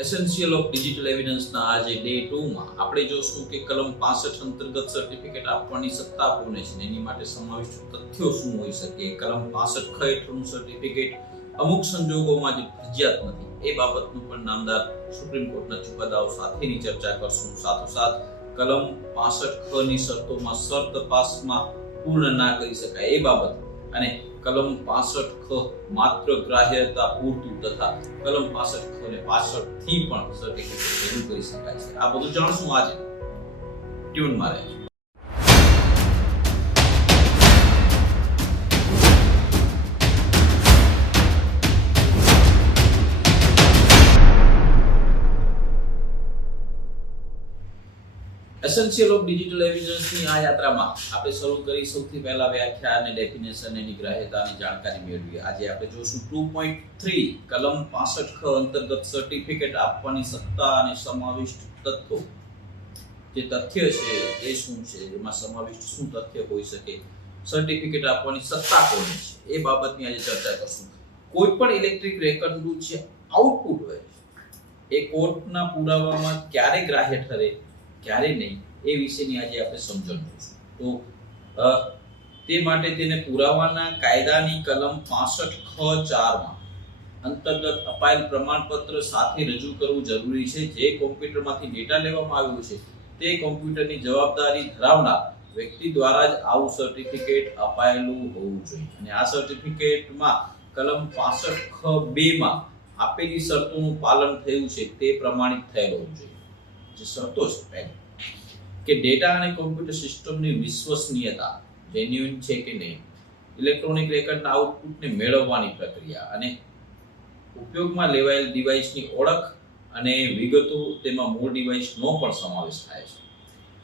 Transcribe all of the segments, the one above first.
Essential of digital એવિડન્સના આજે day ટુમાં આપણે જોશું કે કલમ પાસઠ અંતર્ગત સર્ટિફિકેટ આપવાની સત્તા કોને છે એની માટે સમાવિષ્ટ તથ્યો શું હોઈ શકે? કલમ પાસઠ ખ હેઠળનું સર્ટિફિકેટ અમુક સંજોગોમાં જે ફરજિયાત નથી. એ બાબતનું પણ નામદાર સુપ્રીમ કોર્ટના ચુકાદાઓ સાથેની ચર્ચા કરશું. સાથોસાથ, કલમ પાસઠ ખ ની શરતોમાં શરત પાસમાં પૂર્ણ ના કરી શકાય એ બાબત. અને કલમ પાસઠ ખ માત્ર ગ્રાહ્યતા પૂરતું તથા કલમ પાસઠ ખ ને પાસઠથી પણ સર્ટિફિકેટ રજૂ કરી શકાય છે. આ બધું જાણશું આજે. મારે રહેજો. એસેન્શિયલ ઓફ ડિજિટલ એવિડન્સની આ યાત્રામાં આપણે શરૂ કરી સૌથી પહેલા વ્યાખ્યા અને ડેફિનેશન એની ગ્રાહ્યતાની જાણકારી મેળવી આજે આપણે જોશું ટુ પોઈન્ટ થ્રી કલમ પાસઠ ખ અંતર્ગત સર્ટિફિકેટ આપવાની સત્તા અને સમાવિષ્ટ તથ્યો. જે તથ્ય છે એ શું છે? એમાં સમાવિષ્ટ શું તથ્ય હોઈ શકે? સર્ટિફિકેટ આપવાની સત્તા કોને છે? એ બાબતની આજે ચર્ચા કરશું. કોઈ પણ ઇલેક્ટ્રિક રેકર્ડનું જે આઉટપુટ હોય, એ કોર્ટના પુરાવામાં ક્યારે ગ્રાહ્ય ઠરે? ક્યારે નહીં. એ વિશેની આજે આપણે સમજણ તો તે માટે તેને પુરાવાના કાયદાની કલમ પાસઠ ખ ચારમાં અંતર્ગત અપાયેલ પ્રમાણપત્ર સાથે રજૂ કરવું જરૂરી છે. જે કોમ્પ્યુટરમાંથી ડેટા લેવામાં આવ્યો છે, તે કોમ્પ્યુટરની જવાબદારી ધરાવનાર વ્યક્તિ દ્વારા જ આવું સર્ટિફિકેટ અપાયેલું હોવું જોઈએ. અને આ સર્ટિફિકેટમાં કલમ પાસઠ ખ બેમાં આપેલી શરતોનું પાલન થયું છે, તે પ્રમાણિત થયેલ હોવું જોઈએ. જે શરતો છે પહેલી કે ડેટા અને કોમ્પ્યુટર સિસ્ટમની વિશ્વસનીયતા જેન્યુઇન છે કે નહીં? ઇલેક્ટ્રોનિક રેકર્ડના આઉટપુટને મેળવવાની પ્રક્રિયા અને ઉપયોગમાં લેવાયેલ ડિવાઇસની ઓળખ અને વિગતો તેમાં મૂળ ડિવાઇસનો પણ સમાવેશ થાય છે.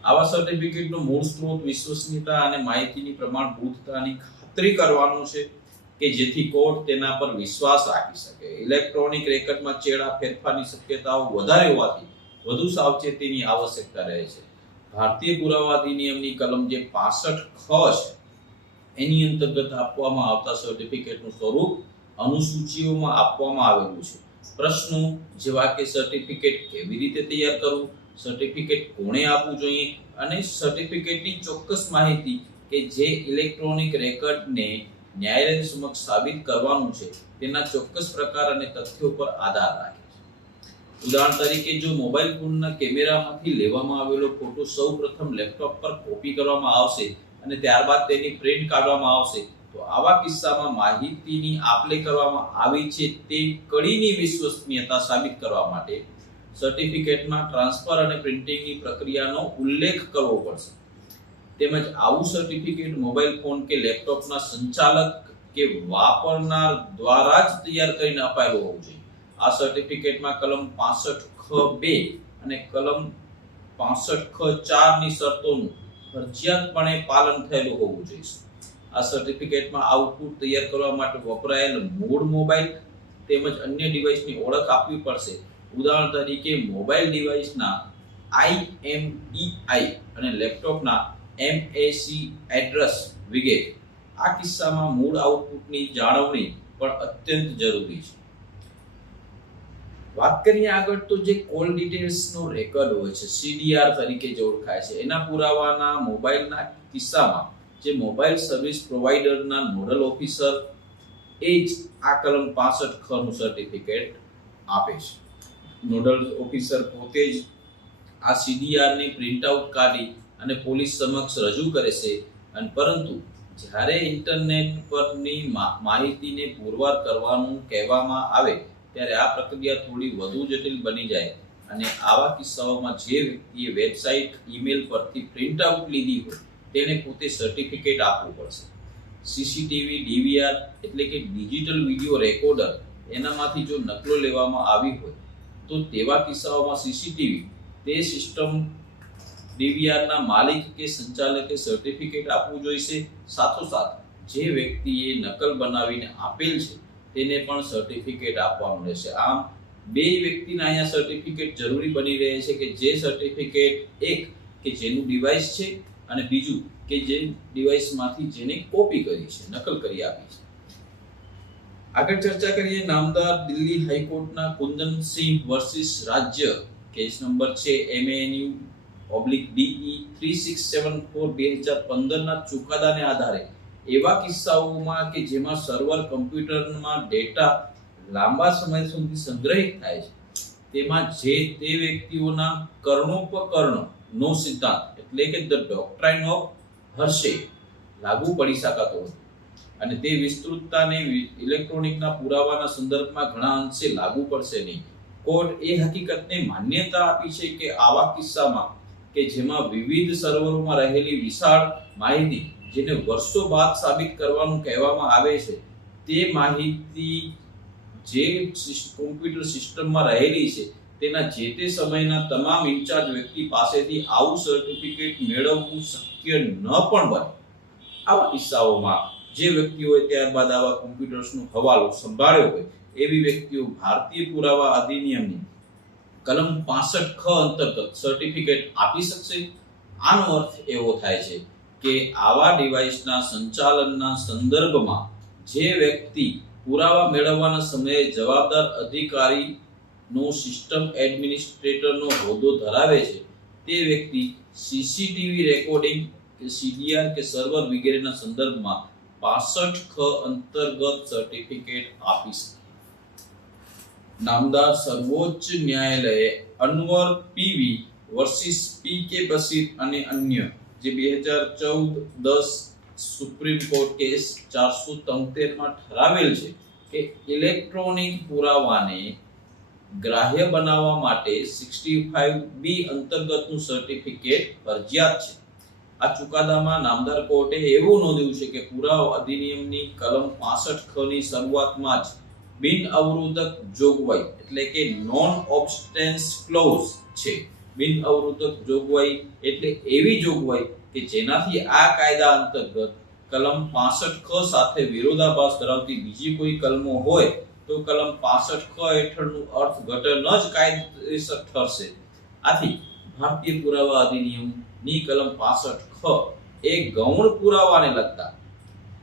આવા સર્ટિફિકેટનો મૂળ સ્ત્રોત વિશ્વસનીયતા અને માહિતીની પ્રમાણભૂતતાની ખાતરી કરવાનું છે કે જેથી કોર્ટ તેના પર વિશ્વાસ રાખી શકે. ઇલેક્ટ્રોનિક રેકર્ડમાં ચેડા ફેરફારની શક્યતાઓ વધારે હોવાથી વધુ સાવચેતીની આવશ્યકતા રહે છે. ભારતીય પુરાવા અધિનિયમની કલમ જે પાસઠ ખ છે, એની અંતર્ગત આપવામાં આવતા સર્ટિફિકેટનું સ્વરૂપ અનુસૂચિઓમાં આપવામાં આવેલું છે. પ્રશ્નો જેવા કે સર્ટિફિકેટ કેવી રીતે તૈયાર કરવું સર્ટિફિકેટ કોણે આપવું જોઈએ અને સર્ટિફિકેટની ચોક્કસ માહિતી કે જે ઇલેક્ટ્રોનિક રેકર્ડને ન્યાયાલય સમક્ષ સાબિત કરવાનું છે, તેના ચોક્કસ પ્રકાર અને તથ્યો પર આધાર રાખે. ઉદાહરણ તરીકે જો મોબાઈલ ફોનના કેમેરામાંથી લેવામાં આવેલો ફોટો સૌપ્રથમ લેપટોપ પર કોપી કરવામાં આવશે અને ત્યારબાદ તેની પ્રિન્ટ કાઢવામાં આવશે, તો આવા કિસ્સામાં માહિતીની આપલે કરવામાં આવી છે તે કડીની વિશ્વસનીયતા સાબિત કરવા માટે સર્ટિફિકેટમાં ટ્રાન્સફર અને પ્રિન્ટિંગની પ્રક્રિયાનો ઉલ્લેખ કરવો પડશે. તેમજ આવું સર્ટિફિકેટ મોબાઈલ ફોન કે લેપટોપના સંચાલક કે વાપરનાર દ્વારા જ તૈયાર કરીને અપાયેલું હોવું જોઈએ. આ સર્ટિફિકેટમાં કલમ પાસઠ ખ બે અને કલમ પાસઠ ખ ચારની શરતોનું ફરજિયાતપણે પાલન થયેલું હોવું જોઈએ. આ સર્ટિફિકેટમાં આઉટપુટ તૈયાર કરવા માટે વપરાયેલ મૂળ મોબાઈલ તેમજ અન્ય ડિવાઇસની ઓળખ આપવી પડશે. ઉદાહરણ તરીકે મોબાઈલ ડિવાઇસના આઈએમઈઆઈ અને લેપટોપના એમએસી એડ્રેસ વગેરે. આ કિસ્સામાં મૂળ આઉટપુટની જાળવણી પણ અત્યંત જરૂરી છે. વાત કરીએ આગળ તો જે કોલ ડિટેલ્સનો રેકોર્ડ હોય છે સીડીઆર તરીકે જે ઓળખાય છે, એના પુરાવાના મોબાઈલના કિસ્સામાં જે મોબાઈલ સર્વિસ પ્રોવાઈડરના નોડલ ઓફિસર એ જ આ કલમ પાસઠ ખનું સર્ટિફિકેટ આપે છે. નોડલ ઓફિસર પોતે જ આ સીડીઆરની પ્રિન્ટઆઉટ કાઢી અને પોલીસ સમક્ષ રજૂ કરે છે અને પરંતુ જ્યારે ઇન્ટરનેટ પરની માહિતીને પુરવાર કરવાનું કહેવામાં આવે ત્યારે આ પ્રક્રિયા થોડી વધુ જટિલ બની જાય અને આવા કિસ્સાઓમાં જે વ્યક્તિએ વેબસાઇટ, ઈમેલ પરથી પ્રિન્ટ આઉટ લીધી હોય, તેને પોતે સર્ટિફિકેટ આપવું પડશે. સીસીટીવી, ડીવીઆર એટલે કે ડિજિટલ વીડિયો રેકોર્ડર એનામાંથી જો નકલો લેવામાં આવી હોય, તો તેવા કિસ્સાઓમાં સીસીટીવી તે સિસ્ટમ ડીવીઆરના માલિક કે સંચાલકે સર્ટિફિકેટ આપવું જોઈશે. સાથોસાથ જે વ્યક્તિએ નકલ બનાવીને આપેલ છે તેને પણ સર્ટિફિકેટ આપવાનું રહેશે. આમ બે વ્યક્તિના અહીંયા સર્ટિફિકેટ જરૂરી બની રહે છે કે જે સર્ટિફિકેટ એક કે જેનું ડિવાઇસ છે અને બીજું કે જે ડિવાઇસમાંથી જેને કોપી કરી છે, નકલ કરી આપી છે. આગળ ચર્ચા કરીએ નામદાર દિલ્હી હાઈકોર્ટના કુંદનસિંહ વર્સિસ રાજ્ય કેસ નંબર છે MNU oblique DE three six seven four બે હજાર પંદરના ચુકાદાને આધારે એવા કિસ્સાઓમાં કે જેમાં સર્વર કમ્પ્યુટરમાં ડેટા લાંબા સમય સુધી સંગ્રહિત થાય છે, તેમાં જે તે વ્યક્તિઓના કર્ણોપકર્ણ, નો સિદ્ધાંત એટલે કે ધ ડોક્ટ્રાઇન ઓફ હર્ષે લાગુ પડી શકાતો હતો. અને તે વિસ્તૃતતાને ઇલેક્ટ્રોનિકના પુરાવાના સંદર્ભમાં ઘણા અંશે લાગુ પડશે નહીં. કોર્ટ એ હકીકતને માન્યતા આપી છે કે આવા કિસ્સામાં કે જેમાં વિવિધ સર્વરોમાં રહેલી વિશાળ માહિતી જેને વર્ષો બાદ સાબિત કરવાનું કહેવામાં આવે છે, તે માહિતી જે કોમ્પ્યુટર સિસ્ટમમાં રહેલી છે, તેના જે તે સમયના તમામ ઇન્ચાર્જ વ્યક્તિ પાસેથી આવું સર્ટિફિકેટ મેળવવું શક્ય ન પણ બને. આવા કિસ્સાઓમાં જે વ્યક્તિઓએ ત્યારબાદ આવા કોમ્પ્યુટર્સનો હવાલો સંભાળ્યો હોય, એવી વ્યક્તિઓ ભારતીય પુરાવા અધિનિયમની કલમ 65 ખ અંતર્ગત સર્ટિફિકેટ આપી શકશે? આનો અર્થ એવો થાય છે કે આવા ડિવાઇસના સંચાલનના સંદર્ભમાં જે વ્યક્તિ પુરાવા મેળવવાના સમયે જવાબદાર અધિકારીનો સિસ્ટમ એડમિનિસ્ટ્રેટરનો હોદ્દો ધરાવે છે, તે વ્યક્તિ સીસીટીવી રેકોર્ડિંગ કે સીડીઆર કે સર્વર વગેરેના સંદર્ભમાં 65 ખ અંતર્ગત સર્ટિફિકેટ આપી શકે. નામદાર સર્વોચ્ચ ન્યાયાલયે Anvar PV versus P K Basheer અને અન્ય જે બે હજાર ચૌદ દસ સુપ્રીમ કોર્ટ કેસ ચારસો તોતેરમાં ઠરાવેલ છે કે ઇલેક્ટ્રોનિક પુરાવાને ગ્રાહ્ય બનાવવા માટે સિક્સટી ફાઇવ બી અંતર્ગતનું સર્ટિફિકેટ ફરજિયાત છે. આ ચુકાદામાં નામદાર કોર્ટે એવું નોંધ્યું છે કે પુરાવા અધિનિયમની કલમ પાસઠ ખની શરૂઆતમાં જ બિન અવરોધક જોગવાઈ એટલે કે નોન ઓબસ્ટેન્સ ક્લોઝ છે. બિન અવરોધક જોગવાઈ એટલે એવી જોગવાઈ કે જેનાથી આ કાયદા અંતર્ગત કલમ 65 ખ સાથે વિરોધાભાસ ધરાવતી બીજી કોઈ કલમો હોય તો કલમ 65 ખ હેઠળનું અર્થઘટન જ કાયદેસર ઠરશે. આથી ભારતીય પુરાવા અધિનિયમની કલમ 65 ખ એ ગૌણ પુરાવાને લગતા,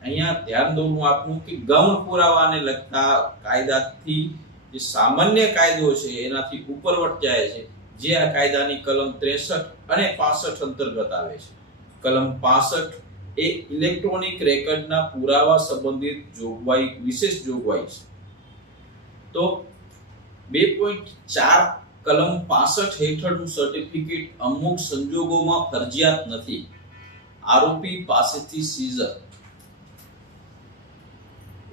અહીંયા ધ્યાન દોરવું આપનું કે ગૌણ પુરાવાને લગતા કાયદાથી જે સામાન્ય કાયદો છે એનાથી ઉપર વટ જાય છે જે આ કાયદાની કલમ 63 અને 65 અંતર્ગત આવે છે. કલમ 65 એ ઇલેક્ટ્રોનિક રેકર્ડના પુરાવા સંબંધિત જોગવાઈ, વિશેષ જોગવાઈ છે. તો બે પોઈન્ટ ચાર કલમ 65 હેઠળનું સર્ટિફિકેટ અમુક સંજોગોમાં ફરજિયાત નથી. આરોપી પાસેથી સીઝર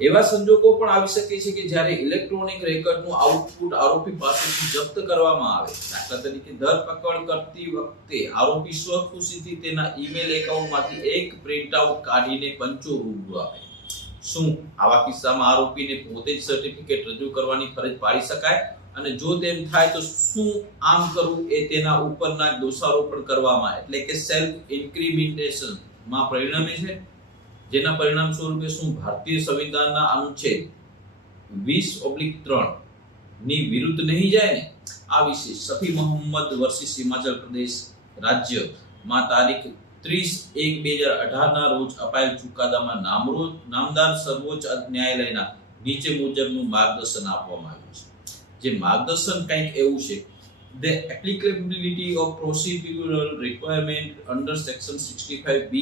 એવા સંજોગો પણ આવી શકે છે કે જ્યારે ઇલેક્ટ્રોનિક રેકર્ડનું આઉટપુટ આરોપી પાસેથી જપ્ત કરવામાં આવે, દાખલા તરીકે ધરપકડ કરતી વખતે આરોપી સ્વખુશીથી તેના ઈમેલ એકાઉન્ટમાંથી એક પ્રિન્ટઆઉટ કાઢીને પંચો રૂબરૂ આપે. શું આવા કિસ્સામાં આરોપીને પોતે જ સર્ટિફિકેટ રજૂ કરવાની ફરજ પાડી શકાય? અને જો તેમ થાય તો શું આમ કરવું એ તેના ઉપરના દોષારોપણ કરવામાં એટલે કે સેલ્ફ ઇન્ક્રિમિનેશનમાં પરિણમે છે? જેના પરિણામ સ્વરૂપે શું? ભારતીય સંવિધાનના અનુચ્છેદ વીસ ઓબ્લિક ત્રણની વિરુદ્ધ નહીં જાય ને? આ વિશે સફી મોહમ્મદ વર્સિસ હિમાચલ પ્રદેશ રાજ્યમાં તારીખ 30 એક બે હજાર અઢાર ના રોજ અપાયેલ ચુકાદામાં નામરોજ નામદાર સર્વોચ્ચ ન્યાયાલયના નીચે મુજબનું માર્ગદર્શન આપવામાં આવ્યું છે. જે માર્ગદર્શન કંઈક એવું છે, the applicability of procedural requirement under section 65b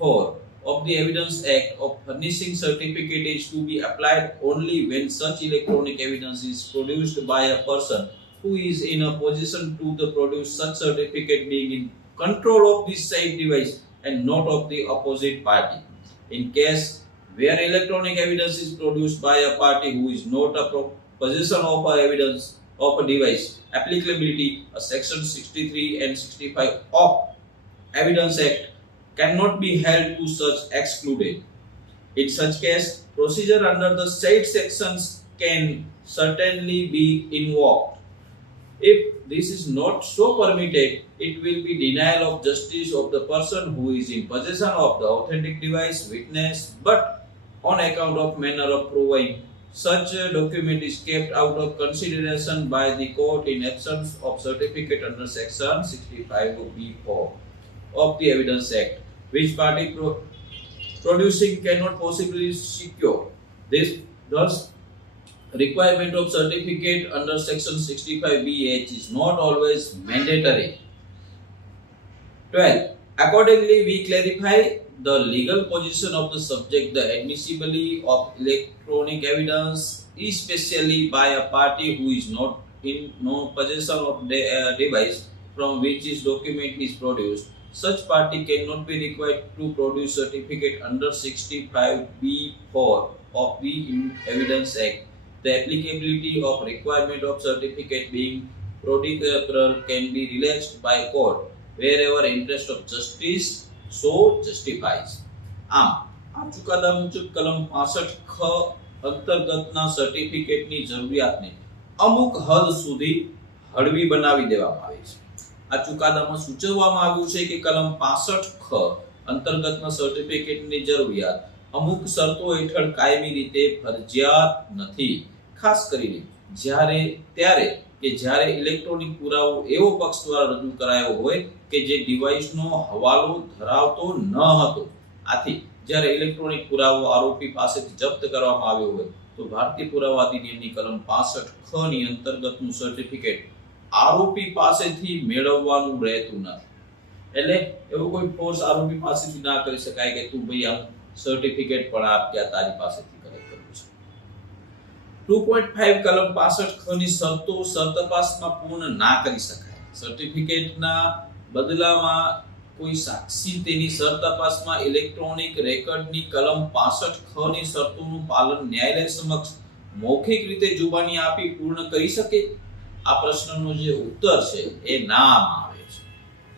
4 of the evidence act of furnishing certificate is to be applied only when such electronic evidence is produced by a person who is in a position to the produce such certificate being in control of this said device and not of the opposite party. In case where electronic evidence is produced by a party who is not a possession of a evidence of a device applicability of section 63 and 65 of evidence act cannot be held to such excluded. In such case procedure under the said sections can certainly be invoked. If this is not so permitted it will be denial of justice of the person who is in possession of the authentic device witness but on account of manner of proving such a document is kept out of consideration by the court in absence of certificate under section 65b4 of the evidence act which party pro- producing cannot possibly secure this Thus, requirement of certificate under section 65BH is not always mandatory. 12. Accordingly, we clarify the legal position of the subject, the admissibility of electronic evidence, especially by a party who is not in no possession of the uh, device from which his document is produced. Such party cannot be required to produce certificate under 65B4 of the Evidence Act. The applicability of requirement of certificate being prodigal can be relaxed by court wherever interest of justice so justifies. આમ આ ચુકાદા મુજબ કલમ 65 ખ અંતર્ગતના સર્ટિફિકેટની જરૂરિયાતને અમુક હદ સુધી હળવી બનાવી દેવામાં આવી છે આ ચુકાદામાં સૂચવવામાં આવ્યું છે કે કલમ 65 ખ અંતર્ગતના સર્ટિફિકેટની જરૂરિયાત અમુક શરતો હેઠળ કાયમી રીતે ફરજિયાત નથી. ખાસ કરીને જ્યારે, ત્યારે કે જ્યારે ઇલેક્ટ્રોનિક પુરાવો એવો પક્ષ દ્વારા રજૂ કરાયો હોય કે જે ડિવાઇસનો હવાલો ધરાવતો ન હતો. આથી જ્યારે ઇલેક્ટ્રોનિક પુરાવો આરોપી પાસેથી જપ્ત કરવામાં આવ્યો હોય, તો ભારતીય પુરાવા અધિનિયમની કલમ 65 ખ ની અંતર્ગતનું સર્ટિફિકેટ આરોપી પાસેથી મેળવવાનું રહેતું નથી. એટલે એવો કોઈ ફોર્સ આરોપી પાસેથી ના કરી શકાય કે તું ભાઈ આ સર્ટિફિકેટ પણ આપ કે તારી પાસેથી કલેક્ટ કરવું છે. 2.5 કલમ પાસઠ ખની શરતો સરતપાસમાં પૂર્ણ ના કરી શકાય. સર્ટિફિકેટના બદલામાં કોઈ સાક્ષી તેની સરતપાસમાં ઇલેક્ટ્રોનિક રેકર્ડની કલમ 65 ખ ની શરતોનું પાલન ન્યાયાલય સમક્ષ મૌખિક રીતે જુબાની આપી પૂર્ણ કરી શકે? આ પ્રશ્નનો જે ઉત્તર છે એ નામાં આવે છે.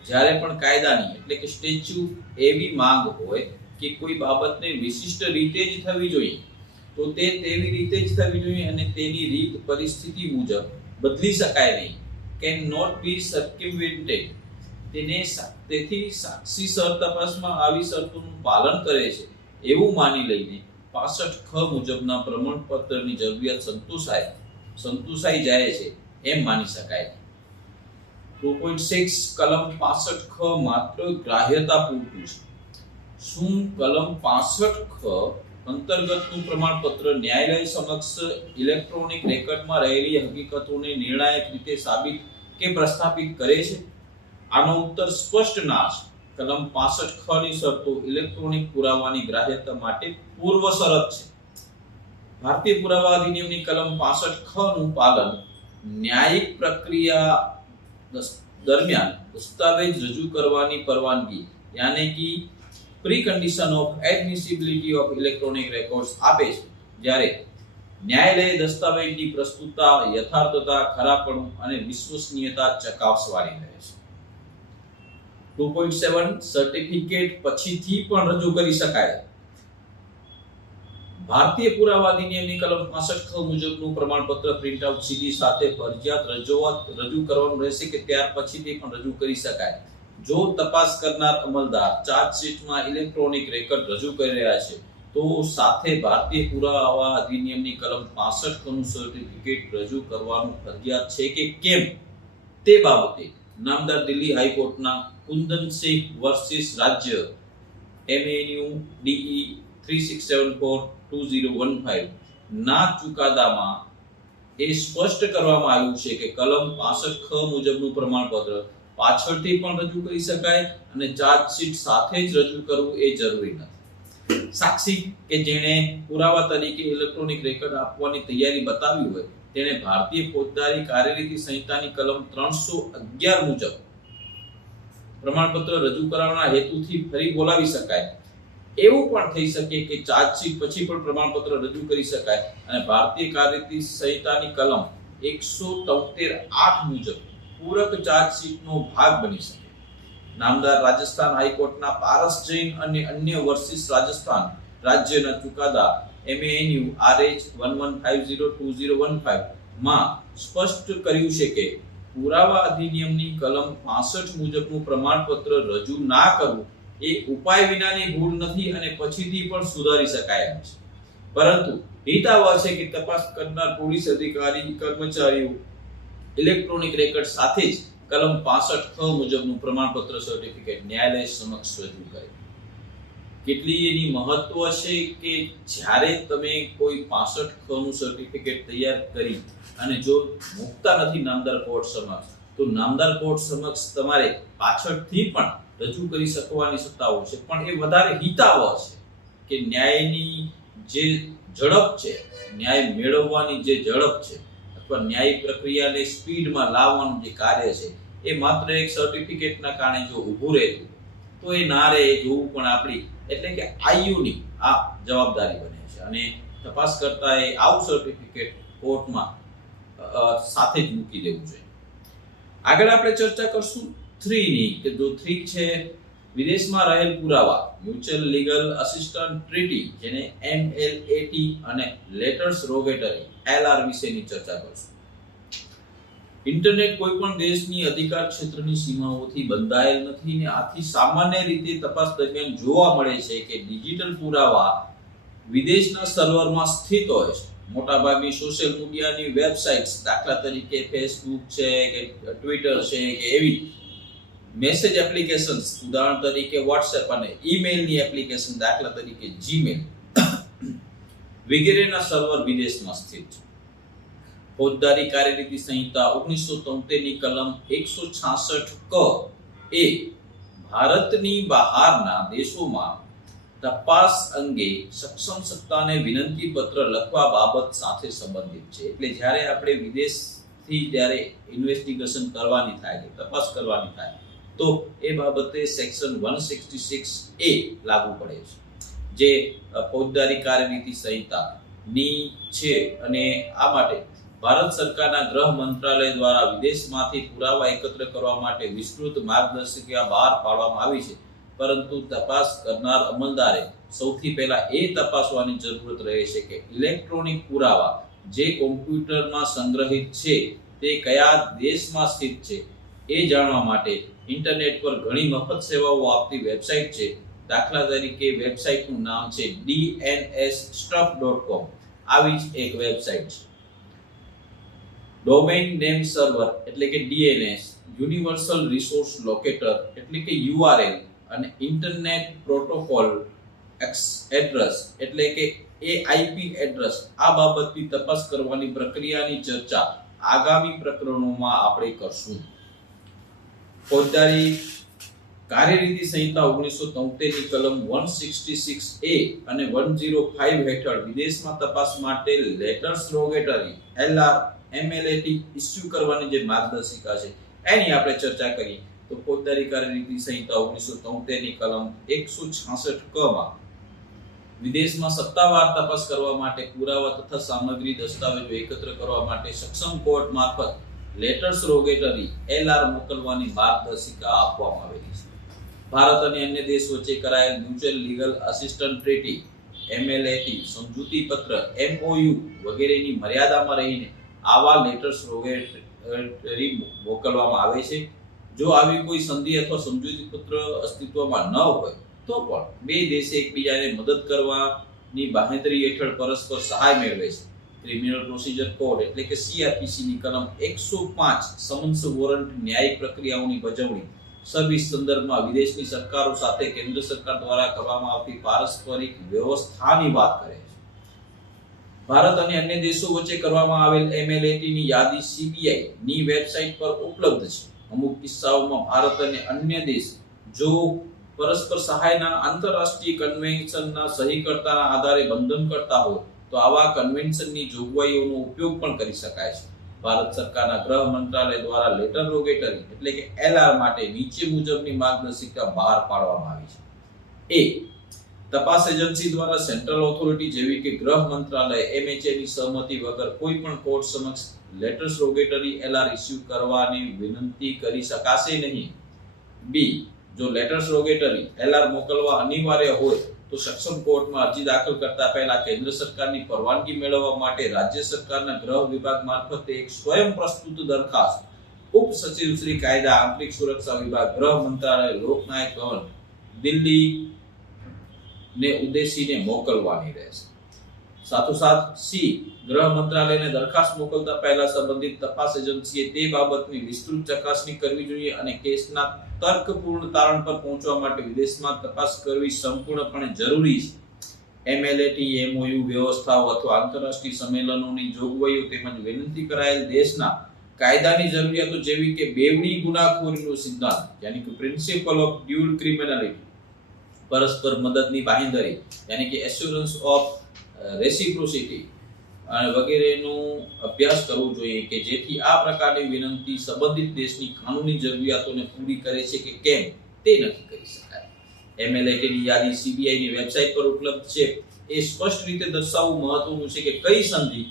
જ્યારે પણ કાયદાની એટલે કે સ્ટેચ્યુ એવી માંગ હોય કે કોઈ બાબતને વિશિષ્ટ રીતે જ થવી જોઈએ, તો તે તેવી રીતે જ થવી જોઈએ અને તેની રીત પરિસ્થિતિ મુજબ બદલી શકાય નહીં. કેન નોટ બી સર્ક્યુમેન્ટેડ તેને તેથી સાક્ષી સર તપાસમાં આવી શરતોનું પાલન કરે છે એવું માની લઈને 65 ખ મુજબના પ્રમાણપત્રની જરૂરિયાત સંતોષાય, સંતોષાઈ જાય છે. એમ માની શકાય. 2.6 કલમ 65 ખ માત્ર ગ્રાહ્યતા પૂરતું છે. શું કલમ 65 ખ અંતર્ગતનું પ્રમાણપત્ર ન્યાયાલય સમક્ષ ઇલેક્ટ્રોનિક રેકર્ડમાં રહેલી હકીકતોને નિર્ણાયક રીતે સાબિત કે પ્રસ્થાપિત કરે છે? આનો ઉત્તર સ્પષ્ટ ના છે. કલમ 65 ખ ની શરતો ઇલેક્ટ્રોનિક પુરાવાની ગ્રાહ્યતા માટે પૂર્વ શરત છે. ભારતીય પુરાવા અધિનિયમની કલમ 65 ખ નું પાલન ન્યાયિક પ્રક્રિયા દરમિયાન દસ્તાવેજ રજૂ કરવાની પરવાનગી, યાને કે precondition of admissibility of electronic records આપે છે. જ્યારે ન્યાયાલય દસ્તાવેજની પ્રસ્તુતતા, યથાર્થતા, ખરાપણું અને વિશ્વસનીયતા ચકાસવાની રહે છે 2.7 સર્ટિફિકેટ પછીથી પણ રજૂ કરી શકાય. ભારતીય પુરાવા અધિનિયમની કલમ 65 ખ મુજબનું પ્રમાણપત્ર પ્રિન્ટ આઉટ સીડી સાથે ફરજિયાત રજૂઆત રજૂ કરવાનું રહેશે કે ત્યાર પછી તે પણ રજૂ કરી શકાય. જો તપાસ કરનાર અમલદાર ચાર્જશીટમાં ઇલેક્ટ્રોનિક રેકર્ડ રજૂ કરી રહ્યા છે, તો સાથે ભારતીય પુરાવા અધિનિયમની કલમ 65 ખ નું સર્ટિફિકેટ રજૂ કરવાનું ફરજિયાત છે કે કેમ? તે બાબતે નામદાર દિલ્હી હાઈકોર્ટના કુંદનસિંહ વર્સિસ રાજ્ય એમએનયુ ડીઈ 36742015 ના ચુકાદામાં એ સ્પષ્ટ કરવામાં આવ્યું છે કે કલમ 65 ખ મુજબનું પ્રમાણપત્ર પાછળથી પણ રજૂ કરી શકાય અને ચાર્જશીટ સાથે જ રજૂ કરવું એ જરૂરી નથી. સાક્ષી કે જેણે પુરાવા તરીકે ઇલેક્ટ્રોનિક રેકર્ડ આપવાની તૈયારી બતાવી હોય, તેણે ભારતીય ફોજદારી કાર્યરીતિ સંહિતાની કલમ 311 મુજબ પ્રમાણપત્ર રજૂ કરવાના હેતુથી ફરી બોલાવી શકાય. એવું પણ થઈ શકે કે ચાર્જશીટ પછી પણ પ્રમાણપત્ર રજૂ કરી શકાય. અને ભારતીય કાર્યરીતિ સંહિતાની કલમ 173 8 મુજબ પૂરક ચાર્જશીટનો ભાગ બની શકે. નામદાર રાજસ્થાન હાઈકોર્ટના પારસ જૈન અને અન્ય વર્સિસ રાજસ્થાન રાજ્યના ચુકાદા એમએએનયુ આરએચ 11502015 માં સ્પષ્ટ કર્યું છે કે પુરાવા અધિનિયમની કલમ 65 મુજબનું પ્રમાણપત્ર રજૂ ના કરવું એ ઉપાય વિનાની ભૂલ નથી અને પછીથી પણ સુધારી શકાય એમ છે. પરંતુ હિતાવહ છે કે તપાસ કરનાર પોલીસ અધિકારી, કર્મચારીઓ, ઇલેક્ટ્રોનિક રેકર્ડ સાથે જ કલમ 65 ખ મુજબનું પ્રમાણપત્ર સર્ટિફિકેટ ન્યાયાલય સમક્ષ રજૂ કરે. કેટલી એની મહત્વ છે કે જ્યારે તમે કોઈ પાસઠનું સર્ટિફિકેટ તૈયાર કરી અને જો મૂકતા નથી નામદાર કોર્ટ સમક્ષ, તો નામદાર કોર્ટ સમક્ષ તમારે પાછળથી પણ રજૂ કરી શકવાની સત્તાઓ છે. પણ એ વધારે હિતાવહ છે કે ન્યાયની જે ઝડપ છે, ન્યાય મેળવવાની જે ઝડપ છે, અથવા ન્યાય પ્રક્રિયાને સ્પીડમાં લાવવાનું જે કાર્ય છે, એ માત્ર એક સર્ટિફિકેટના કારણે જો ઊભું રહેતું તો એ ના રહે એ જોવું પણ આપણી, એટલે કે આઈયુની આ જવાબદારી બને છે. અને તપાસ કરતા એ આવું સર્ટિફિકેટ કોર્ટમાં સાથે જ મૂકી દેવું જોઈએ. આગળ આપણે ચર્ચા કરશું થ્રી ની કે જો થ્રી છે વિદેશમાં રહેલ પુરાવા, મ્યુચ્યુઅલ લીગલ અસિસ્ટન્ટ ટ્રીટી, જેને એમએલએટી અને લેટર્સ રોગેટરી એલઆર વિશેની ચર્ચા કરશું. ઇન્ટરનેટ કોઈ પણ દેશની અધિકાર ક્ષેત્રની સીમાઓથી બંધાયેલ નથી ને આથી સામાન્ય રીતે તપાસ દરમિયાન જોવા મળે છે કે ડિજિટલ પુરાવા વિદેશના સર્વરમાં સ્થિત હોય છે. મોટાભાગની સોશિયલ મીડિયાની વેબસાઇટ્સ દાખલા તરીકે ફેસબુક છે, કે ટ્વિટર છે, કે એવી મેસેજ એપ્લિકેશન્સ ઉદાહરણ તરીકે વોટ્સએપ અને ઈમેલની એપ્લિકેશન દાખલા તરીકે જીમેલ વગેરેના સર્વર વિદેશમાં સ્થિત છે. ફોજદારી કાર્યરીતિ સંહિતા ઓગણીસો તોતેરની કલમ એકસો છાસઠ ક એ ભારતની બહારના દેશોમાં તપાસ અંગે સક્ષમ સત્તાને વિનંતી પત્ર લખવા બાબત સાથે સંબંધિત છે. એટલે જ્યારે આપણે વિદેશથી જ્યારે ઇન્વેસ્ટિગેશન કરવાની થાય છે, તપાસ કરવાની થાય તો એ બાબતે section one sixty six A લાગુ પડે છે. જે ફોજદારી કાર્યનીતિ સંહિતાની છે અને આ માટે ભારત સરકારના ગૃહ મંત્રાલય દ્વારા વિદેશમાંથી પુરાવા એકત્ર કરવા માટે વિસ્તૃત માર્ગદર્શિકા બહાર પાડવામાં આવી છે. પરંતુ તપાસ કરનાર અમલદારે સૌથી પહેલા એ તપાસવાની જરૂરત રહે છે કે ઇલેક્ટ્રોનિક પુરાવા જે કોમ્પ્યુટરમાં સંગ્રહિત છે તે કયા દેશમાં સ્થિત છે એ જાણવા માટે ઇન્ટરનેટ પર ઘણી મફત સેવાઓ આપતી વેબસાઇટ છે. દાખલા તરીકે વેબસાઇટનું નામ છે ડીએનએસ સ્ટફ ડોટ કોમ આવી જ એક વેબસાઇટ છે. ડોમેઇન નેમ સર્વર એટલે કે ડીએનએસ યુનિવર્સલ રિસોર્સ લોકેટર એટલે કે યુઆરએલ અને ઇન્ટરનેટ પ્રોટોકોલ એડ્રેસ એટલે કે એઆઈપી એડ્રેસ આ બાબતની તપાસ કરવાની પ્રક્રિયાની ચર્ચા આગામી પ્રકરણોમાં આપણે કરશું. ફોજદારી કાર્યરીતિ સંહિતા ઓગણીસો તોતેરની કલમ વન સિક્સટી સિક્સ એ અને વન ઝીરો ફાઇવ હેઠળ વિદેશમાં તપાસ માટે letters rogatory, LR, MLAT issue કરવાની જે માર્ગદર્શિકા છે, એની આપણે ચર્ચા કરી. તો ફોજદારી કાર્યરીતિ સંહિતા ઓગણીસો તોતેરની કલમ એકસો છાસઠ ક માં વિદેશમાં સત્તાવાર તપાસ કરવા માટે પુરાવા તથા સામગ્રી, દસ્તાવેજો એકત્ર કરવા માટે સક્ષમ કોર્ટ મારફત લેટર્સ રોગેટરી એલઆર મોકલવાની માર્ગદર્શિકા આપવામાં આવેલી છે. ભારત અને અન્ય દેશ વચ્ચે કરાયેલ mutual legal assistant treaty MLAT સમજૂતી પત્ર એમઓયુ વગેરેની મર્યાદામાં રહીને આવા લેટર્સ રોગેટરી મોકલવામાં આવે છે જો આવી કોઈ સંધિ અથવા સમજૂતી પત્ર અસ્તિત્વમાં ન હોય તો પણ બે દેશે એકબીજાને મદદ કરવાની બાહેંધરી હેઠળ પરસ્પર સહાય મેળવે છે ક્રિમિનલ પ્રોસિજર કોડ એટલે કે સીઆરપીસી ની કલમ એકસો પાંચ સમન્સ વોરંટ ન્યાયિક પ્રક્રિયાઓની ભજવણી સર્વિસ સંદર્ભમાં વિદેશની સરકારો સાથે કેન્દ્ર સરકાર દ્વારા કરવામાં આવતી પારસ્પરિક વ્યવસ્થાની વાત કરે છે. ભારત અને અન્ય દેશો વચ્ચે કરવામાં આવેલ એમએલએટીની યાદી સીબીઆઈ ની વેબસાઇટ પર ઉપલબ્ધ છે. અમુક કિસ્સાઓમાં ભારત અને અન્ય દેશ જો પરસ્પર સહાયના આંતરરાષ્ટ્રીય કન્વેન્શનના સહીકર્તાના આધારે બંધન કરતા હોય તો આવા કન્વેન્શનની જોગવાઈઓનો ઉપયોગ પણ કરી શકાય છે. ભારત સરકારના ગૃહ મંત્રાલય દ્વારા લેટર રોગેટરી એટલે કે એલઆર માટે નીચે મુજબની માર્ગદર્શિકા બહાર પાડવામાં આવી છે. એ, તપાસ એજન્સી દ્વારા સેન્ટ્રલ ઓથોરિટી જેવી કે ગૃહ મંત્રાલય એમએચએ ની સહમતિ વગર કોઈ પણ કોર્ટ સમક્ષ લેટર્સ રોગેટરી એલઆર ઇસ્યુ કરવાની વિનંતી કરી શકાશે નહીં. બી, જો લેટર્સ રોગેટરી એલઆર મોકલવા અનિવાર્ય હોય તો સક્ષમ કોર્ટમાં અરજી દાખલ કરતા પહેલા કેન્દ્ર સરકારની પરવાનગી મેળવવા માટે રાજ્ય સરકારના ગૃહ વિભાગ મારફતે એક સ્વયં પ્રસ્તુત દરખાસ્ત. ઉપ સચિવ શ્રી કાયદા આંતરિક સુરક્ષા વિભાગ ગૃહ મંત્રાલય, લોકનાયક ભવન, દિલ્હી ને ઉદ્દેશીને મોકલવાની રહેશે. સાથોસાથ સી ગૃહ મંત્રાલયને દરખાસ્ત મોકલતા પહેલા સંબંધિત તપાસ એજન્સીએ તે બાબતની વિસ્તૃત ચકાસણી કરવી જોઈએ અને કેસના તર્કપૂર્ણ તારણ પર પહોંચવા માટે વિદેશમાં તપાસ કરવી સંપૂર્ણપણે જરૂરી છે. એમએલએટી એમઓયુ વ્યવસ્થાઓ અથવા આંતરરાષ્ટ્રીય સંમેલનોની જોગવાઈઓ તેમજ વિનંતી કરાયેલ દેશના કાયદાની જરૂરિયાતો જેવી કે બેવડી ગુનાખોરીનો સિદ્ધાંત, યાની કે પ્રિન્સિપલ ઓફ ડ્યુઅલ ક્રિમિનાલિટી પરસ્પર મદદની બાંહેધરી, યાની કે એસ્યોરન્સ ઓફ રેસિપ્રોસિટી અને વગેરેનું અભ્યાસ કરવો જોઈએ કે જેથી આ પ્રકારની વિનંતી સંબંધિત દેશની કાનૂની જરૂરિયાતોને પૂરી કરે છે કે કેમ તે નક્કી કરી શકાય. એમએલએટીની યાદી સીબીઆઈની વેબસાઇટ પર ઉપલબ્ધ છે. એ સ્પષ્ટ રીતે દર્શાવવું મહત્વનું છે કે કઈ સંધિ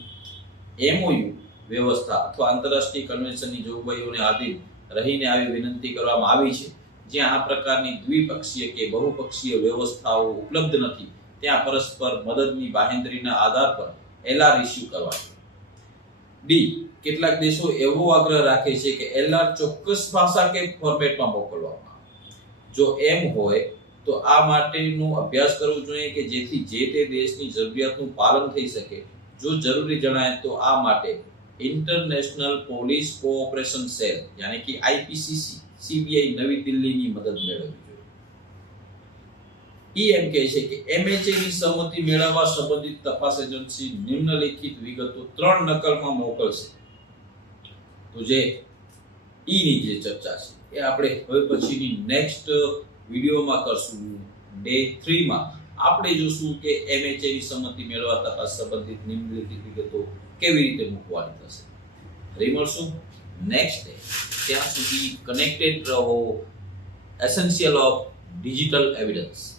એમઓયુ વ્યવસ્થા અથવા આંતરરાષ્ટ્રીય કન્વેન્શનની જોગવાઈઓને આધીન રહીને આવી વિનંતી કરવામાં આવી છે. જ્યાં આ પ્રકારની દ્વિપક્ષીય કે બહુપક્ષીય વ્યવસ્થાઓ ઉપલબ્ધ નથી. ત્યાં પરસ્પર મદદની બાહેંધરીના આધાર પર એલઆર ઇસ્યુ કરવા ડી કેટલાક દેશો એવો આગ્રહ રાખે છે કે એલઆર ચોક્કસ ભાષા કે ફોર્મેટમાં મોકલવામાં જો એમ હોય, તો આ માટેનો અભ્યાસ કરવો જોઈએ કે જેથી જે તે દેશની જરૂરિયાતનું પાલન થઈ શકે. જો જરૂરી જણાય, તો આ માટે ઇન્ટરનેશનલ પોલીસ કોઓપરેશન સેલ યાની કે આઈપીસીસી સીબીઆઈ નવી દિલ્હીની મદદ મેળવવી. ઈ એમ કહે છે કે MHA ની સંમતિ મેળવવા સંબંધિત તપાસ એજન્સી નિમ્નલિખિત વિગતો ત્રણ નકલમાં મોકલશે. તો જે ઈ જે ચર્ચા છે, એ આપણે હવે પછીની નેક્સ્ટ વિડીયોમાં કરશું. ડે થ્રીમાં આપણે જોશું કે એમએચએ ની સંમતિ મેળવવા તપાસ સંબંધિત નિમ્નલિખિત વિગતો કેવી રીતે મૂકવાની થશે. ફરી મળશું? નેક્સ્ટ ડે ત્યાં સુધી કનેક્ટેડ રહો. Essential of digital evidence